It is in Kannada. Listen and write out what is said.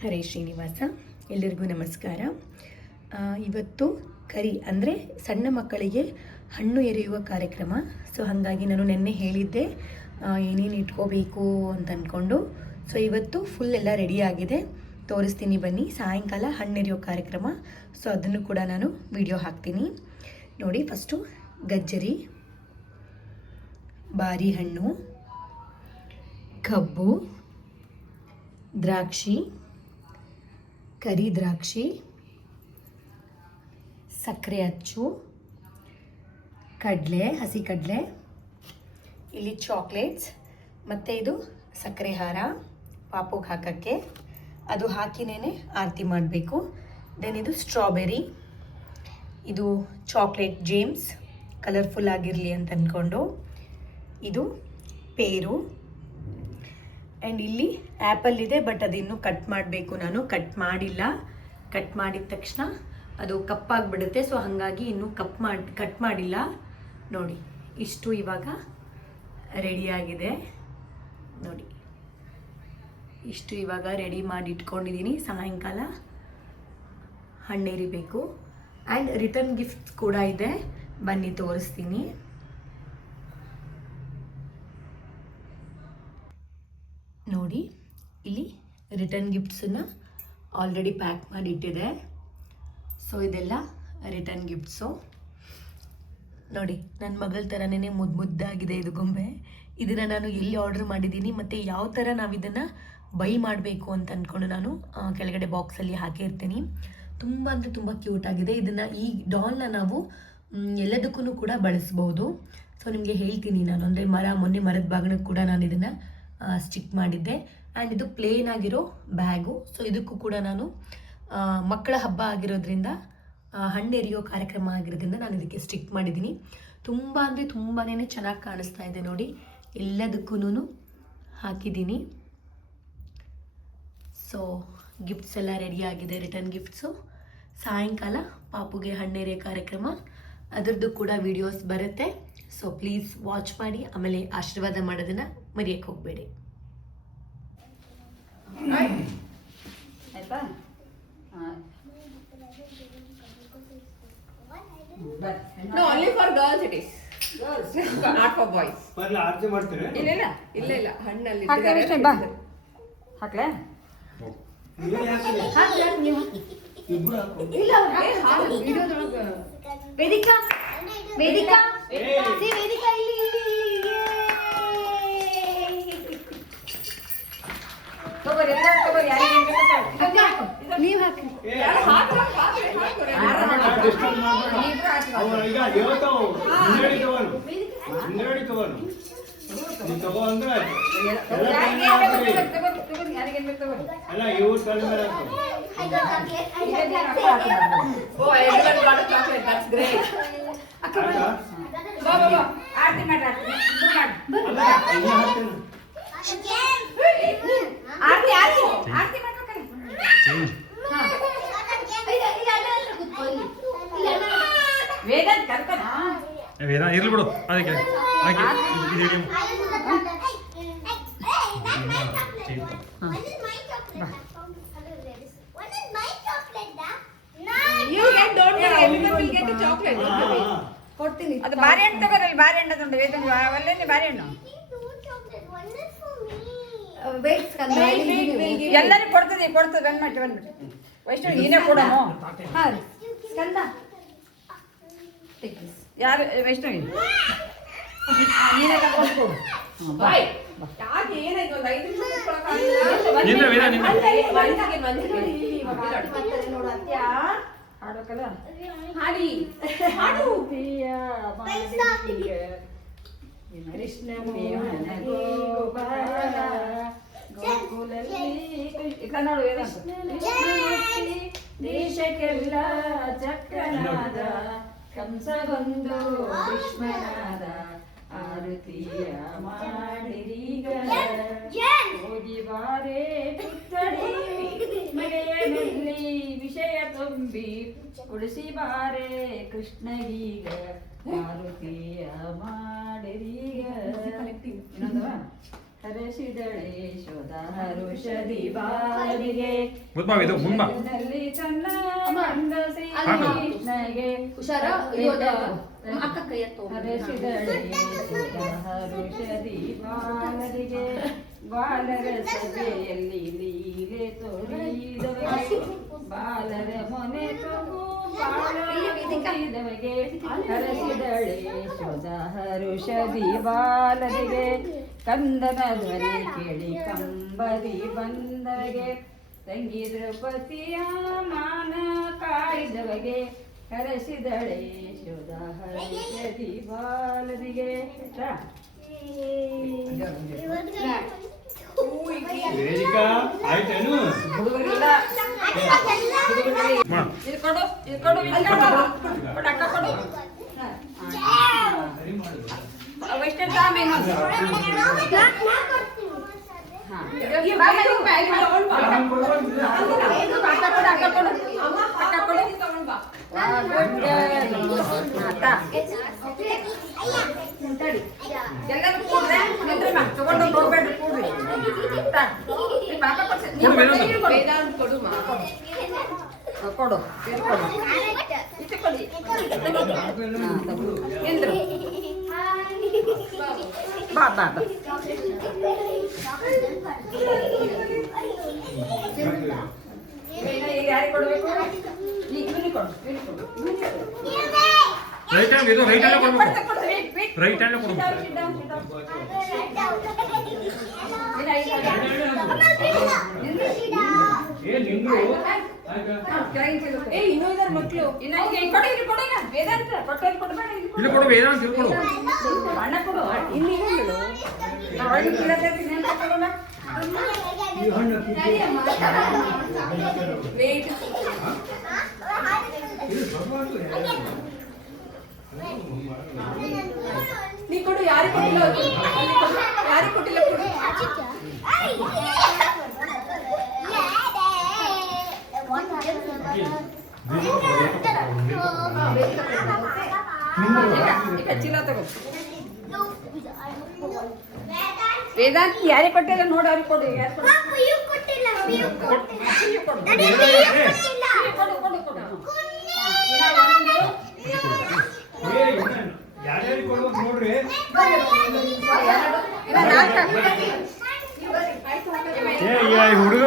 ಹರೇ ಶ್ರೀನಿವಾಸ ಎಲ್ಲರಿಗೂ ನಮಸ್ಕಾರ. ಇವತ್ತು ಕರಿ ಅಂದರೆ ಸಣ್ಣ ಮಕ್ಕಳಿಗೆ ಹಣ್ಣು ಎರೆಯುವ ಕಾರ್ಯಕ್ರಮ. ಸೊ ಹಾಗಾಗಿ ನಾನು ನಿನ್ನೆ ಹೇಳಿದ್ದೆ ಏನೇನು ಇಟ್ಕೋಬೇಕು ಅಂತ ಅಂದ್ಕೊಂಡು ಸೊ ಇವತ್ತು ಫುಲ್ ಎಲ್ಲ ರೆಡಿ ಆಗಿದೆ. ತೋರಿಸ್ತೀನಿ ಬನ್ನಿ, ಸಾಯಂಕಾಲ ಹಣ್ಣು ಎರೆಯೋ ಕಾರ್ಯಕ್ರಮ. ಸೊ ಅದನ್ನು ಕೂಡ ನಾನು ವಿಡಿಯೋ ಹಾಕ್ತೀನಿ. ನೋಡಿ ಫಸ್ಟು ಗಜ್ಜರಿ, ಬಾರಿ ಹಣ್ಣು, ಕಬ್ಬು, ದ್ರಾಕ್ಷಿ ಕರಿ ದ್ರಾಕ್ಷಿ, ಸಕ್ಕರೆ ಅಚ್ಚು, ಕಡಲೆ, ಹಸಿ ಕಡಲೆ, ಇಲ್ಲಿ ಚಾಕ್ಲೇಟ್ಸ್ ಮತ್ತು ಇದು ಸಕ್ಕರೆ ಹಾರ, ಪಾಪುಗೆ ಹಾಕೋಕ್ಕೆ. ಅದು ಹಾಕಿನೇ ಆರತಿ ಮಾಡಬೇಕು. ದೆನ್ ಇದು ಸ್ಟ್ರಾಬೆರಿ ಇದು ಚಾಕ್ಲೇಟ್ ಜೇಮ್ಸ್ ಕಲರ್ಫುಲ್ ಆಗಿರಲಿ ಅಂತ ಅಂದ್ಕೊಂಡು ಇದು ಪೇರು. ಆ್ಯಂಡ್ ಇಲ್ಲಿ ಆ್ಯಪಲ್ ಇದೆ ಬಟ್ ಅದಿನ್ನೂ ಕಟ್ ಮಾಡಬೇಕು ನಾನು. ಕಟ್ ಮಾಡಿಲ್ಲ. ಕಟ್ ಮಾಡಿದ ತಕ್ಷಣ ಅದು ಕಪ್ಪಾಗಿಬಿಡುತ್ತೆ ಸೊ ಹಾಗಾಗಿ ಇನ್ನೂ ಕಪ್ ಮಾಡಿ ಕಟ್ ಮಾಡಿಲ್ಲ. ನೋಡಿ, ಇಷ್ಟು ಇವಾಗ ರೆಡಿಯಾಗಿದೆ ನೋಡಿ, ಇಷ್ಟು ಇವಾಗ ರೆಡಿ ಮಾಡಿ ಇಟ್ಕೊಂಡಿದ್ದೀನಿ ಸಾಯಂಕಾಲ ಹಣ್ಣೆರಿಬೇಕು. ಆ್ಯಂಡ್ ರಿಟರ್ನ್ ಗಿಫ್ಟ್ ಕೂಡ ಇದೆ. ಬನ್ನಿ ತೋರಿಸ್ತೀನಿ. ನೋಡಿ. ಇಲ್ಲಿ ರಿಟರ್ನ್ ಗಿಫ್ಟ್ಸನ್ನು ಆಲ್ರೆಡಿ ಪ್ಯಾಕ್ ಮಾಡಿ ಇಟ್ಟಿದೆ ಸೊ ಇದೆಲ್ಲ ರಿಟರ್ನ್ ಗಿಫ್ಟ್ಸು ನೋಡಿ ನನ್ನ ಮಗಳ ಥರನೇ ಮುದ್ದು ಮುದ್ದಾಗಿದೆ ಇದು ಗೊಂಬೆ. ಇದನ್ನು ನಾನು ಎಲ್ಲಿ ಆರ್ಡರ್ ಮಾಡಿದ್ದೀನಿ, ಮತ್ತು ಯಾವ ಥರ ನಾವು ಇದನ್ನು ಬೈ ಮಾಡಬೇಕು ಅಂತ ಅಂದ್ಕೊಂಡು ನಾನು ಕೆಳಗಡೆ ಬಾಕ್ಸಲ್ಲಿ ಹಾಕಿರ್ತೀನಿ. ತುಂಬ ಅಂದರೆ ತುಂಬ ಕ್ಯೂಟ್ ಆಗಿದೆ. ಇದನ್ನು ಈ ಡಾಲ್ನ ನಾವು ಎಲ್ಲದಕ್ಕೂ ಕೂಡ ಬಳಸ್ಬೋದು. ಸೊ ನಿಮಗೆ ಹೇಳ್ತೀನಿ ನಾನು. ಅಂದರೆ ಮರ, ಮೊನ್ನೆ ಮರದ ಬಾಗಿಣಕ್ಕೆ ಕೂಡ ನಾನು ಇದನ್ನು ಸ್ಟಿಕ್ ಮಾಡಿದ್ದೆ. ಆ್ಯಂಡ್ ಇದು ಪ್ಲೇನ್ ಆಗಿರೋ ಬ್ಯಾಗು ಸೊ ಇದಕ್ಕೂ ಕೂಡ ನಾನು ಮಕ್ಕಳ ಹಬ್ಬ ಆಗಿರೋದ್ರಿಂದ ಹಣ್ಣೆರಿಯೋ ಕಾರ್ಯಕ್ರಮ ಆಗಿರೋದ್ರಿಂದ ನಾನು ಇದಕ್ಕೆ ಸ್ಟಿಕ್ ಮಾಡಿದ್ದೀನಿ. ತುಂಬ ಅಂದರೆ ತುಂಬಾ ಚೆನ್ನಾಗಿ ಕಾಣಿಸ್ತಾ ಇದೆ ನೋಡಿ. ಎಲ್ಲದಕ್ಕೂ ಹಾಕಿದ್ದೀನಿ. ಸೊ ಗಿಫ್ಟ್ಸ್ ಎಲ್ಲ ಆಗಿದೆ ರಿಟರ್ನ್ ಗಿಫ್ಟ್ಸು ಸಾಯಂಕಾಲ ಪಾಪುಗೆ ಹಣ್ಣೆರಿಯೋ ಕಾರ್ಯಕ್ರಮ. ಅದರದ್ದು ಕೂಡ ವಿಡಿಯೋಸ್ ಬರುತ್ತೆ. ಸೊ ಪ್ಲೀಸ್ ವಾಚ್ ಮಾಡಿ ಆಮೇಲೆ ಆಶೀರ್ವಾದ ಮಾಡೋದನ್ನ ಮರೆಯಕ್ಕೆ ಹೋಗಬೇಡಿ. ಆಯ್ತಾ? No only for girls it is. Not for boys. ಬರ್ಲ ಆರತಿ ಮಾಡ್ತೀರಿ? ಇಲ್ಲ ಇಲ್ಲ ಇಲ್ಲ ಇಲ್ಲ. ಹಣ್ಣಲ್ಲಿ ಹಾಕ್ಲಾ ಇಟ್ಟಿದ್ದಾರೆ. ವಿಷ್ಣು ಬಾ. ಹಾಕ್ಲಾ? ನೀವೇ ಹಾಕಿರಿ ಇಬ್ರು ಹಾಕು ಇಲ್ಲ ಅವ್ರಿಗೆ ಹಾಲು ವಿಡಿಯೋದೊಳಗೆ ವೇದಿಕಾ ವೇದಿಕಾ. ನೀವು ಹಾಕ್ರ. ಅಲ್ಲ ತಂದ ಬಾ, ಬಾ, ಬಾ. ಆರತಿ ಮಾಡ್ರಿ, ಆರತಿ. ಇಬ್ರು ಮಾಡ್ರಿ. ಅಲ್ಲ ಇನ್ನ ಹಾಕ್ತೇನೆ. ಆರತಿ ಆರತಿ ಆರತಿ ಮಾಡ್ಬೇಕಲ್ಲ ಹಾ. ವೇದಾಂತ್ ಕರ್ಕೊಂಡ್ ವೇದ ಇರ್ಲಿ ಬಿಡು ಅದಕ್ಕೆ ಹಾಕಿ ಇದು ಹಿಡಿ. You get, don't worry, everyone will get a chocolate. ಹಾ, ಹಾ, ಹಾ. ಕೊಡ್ತೀನಿ ಅದು ಬಾರಿ ಹಣ್ಣು ತಗೋರಲ್ಲಿ ಬಾರಿ ಹಣ್ಣು ಅದುಂಟು ವೇದಾಂತ್ ಅವಲ್ಲೇ ಬಾರಿ ಹಣ್ಣು ವೇಟ್ ಎಲ್ಲರಿಗೂ ಕೊಡ್ತದೆ ಕೊಡ್ತದೆ ಬಂದ್ಬಿಟ್ಟು ಬಂದ್ಬಿಟ್ಟು ವೈಷ್ಣವ್ ನೀನೇ ಕೊಡೋನು ಹಾಂ ರೀ ಸ್ಕಂದ ಯಾರು ವೈಷ್ಣವಿ ನೀನೇ ತಗೊಂಡು ಬಾಯ್ ಯಾಕೆ ಏನಾಯ್ತು ಒಂದು ಐದು ಹಾಡ್ಬೇಕಲ್ಲ? ಹಾಡಿ. ಹಾಡು. ಪ್ರಿಯ ಮಾಲಿನಿಗೆ ಕೃಷ್ಣ ಮೋಹನ ಗೋಪಾಲ ಗೋಕುಲಲ್ಲಿ ಇಟ್ಲ ನೋಡು ವೇದಾಂತ. ಕೃಷ್ಣಮೂರ್ತಿ ದೇಶಕ್ಕೆಲ್ಲ ಚಕ್ರನಾದ ಕಂಸಗೊಂದು ಭೀಷ್ಮನಾದ ಆರತಿಯ ಮಾಡಿರೀಗ ಹೋಗಿ ಬಾರೆ ಪುತ್ತಡಿ ತುಂಬಿ ಉಳಿಸಿ ಬಾರೆ ಕೃಷ್ಣಗೀಗ ಮಾರುತಿಯ ಮಾಡಿರೀಗ ಹರಸಿದಳೆ ಶೋಧ ಹರುಷದಿ ಬಾಲಿಗೆ. ಮುಂದ್ ಬಾ ಇದು ಮುಂದ್ನಲ್ಲಿ ತನ್ನ ಕಂಡ ಶ್ರೀ ಹಾಕು. ಕೃಷ್ಣಗೆ. ಹುಷಾರ ಅಕ್ಕ ಕೈ ಹರಸಿದಳೆ ಶೋಧ ಹರುಷದಿ ಬಾಲರಿಗೆ ಬಾಲರ ಸಭೆಯಲ್ಲಿ ಲೀಲೆ ತೋರಿದವಗೆ ಬಾಲರ ಮೊನೆ ತಗು ಹರಸಿದಳೆ ಶೋಧ ಹರುಷದಿ ಬಾಲರಿಗೆ ಕಂದನ ಧ್ವನಿ ಕೇಳಿ ಕಂಬದಿ ಬಂದವಗೆ ತಂಗಿ ದ್ರೌಪದಿಯ ಮಾನ ಕಾಯ್ದವಗೆ ಹರಸಿದಳೆ ಶೋಧ ಹರಷದಿ ಆಯ್ತಾ? ವೇದಿಕಾ ಆಯ್ತೇನು ಹುಡುಗರಿಲ್ಲ ಮಾ ಇದು ಕೊಡು ಇದು ಕೊಡು ಇಲ್ಲಿ ಕೊಡು ಕೊಡು ಅಕ್ಕ ಕೊಡು ತಗೋ. ನಿಂದ್ರು ಬಾ ಬಾ ಬಾ ಯಾರಿಗೆ ಕೊಡಬೇಕು ನೀ ಇವನಿಗೆ ಕೊಡು ಇವನಿಗೆ ಕೊಡು ಇವನಿಗೆ ಕೊಡು. ರೈಟ್ ಹ್ಯಾಂಡ್ ಇದು ರೈಟ್ ಹ್ಯಾಂಡ್ ಕೊಡ್ಬೇಕು ಕೊಡ್ತೆ, ಕೊಡ್ತೆ, wait, wait. ರೈಟ್ ಹ್ಯಾಂಡ್ ಕೊಡ್ಬೇಕು ಇಲ್ಲ, ಕೊಡು, ವೇದಾಂತ, ಇಲ್ಲಿ ಕೊಡು. ಅಣ್ಣ ಕೊಡು ಇಲ್ಲಿ ಹೇಳು. ಈ ಹಣ್ಣು ಕಿತ್ತು. ವೇಟ್ ಇದು ಭಗವಂತ ನೀ ಕೊಡು ಯಾರಿಗೆ ಕೊಟ್ಟಿಲ್ಲ ಅದು? ಅಲ್ಲಿ ಕೊಡು. ಯಾರಿಗೆ ಕೊಟ್ಟಿಲ್ಲ ಕೊಡು ಈಗ ಚೀಲ ತಗೋ ವೇದಾಂತ್ ಯಾರಿಗೆ ಕೊಟ್ಟಿಲ್ಲ ನೋಡಿ ಅವ್ರಿಗೆ ಕೊಡು ಯಾರು ಕೊಡು ಇವ್ರಿಗೆ ಕೊಡು. ಕೊಡು, ಕೊಡು, ಕೊಡು. ಹುಡುಗ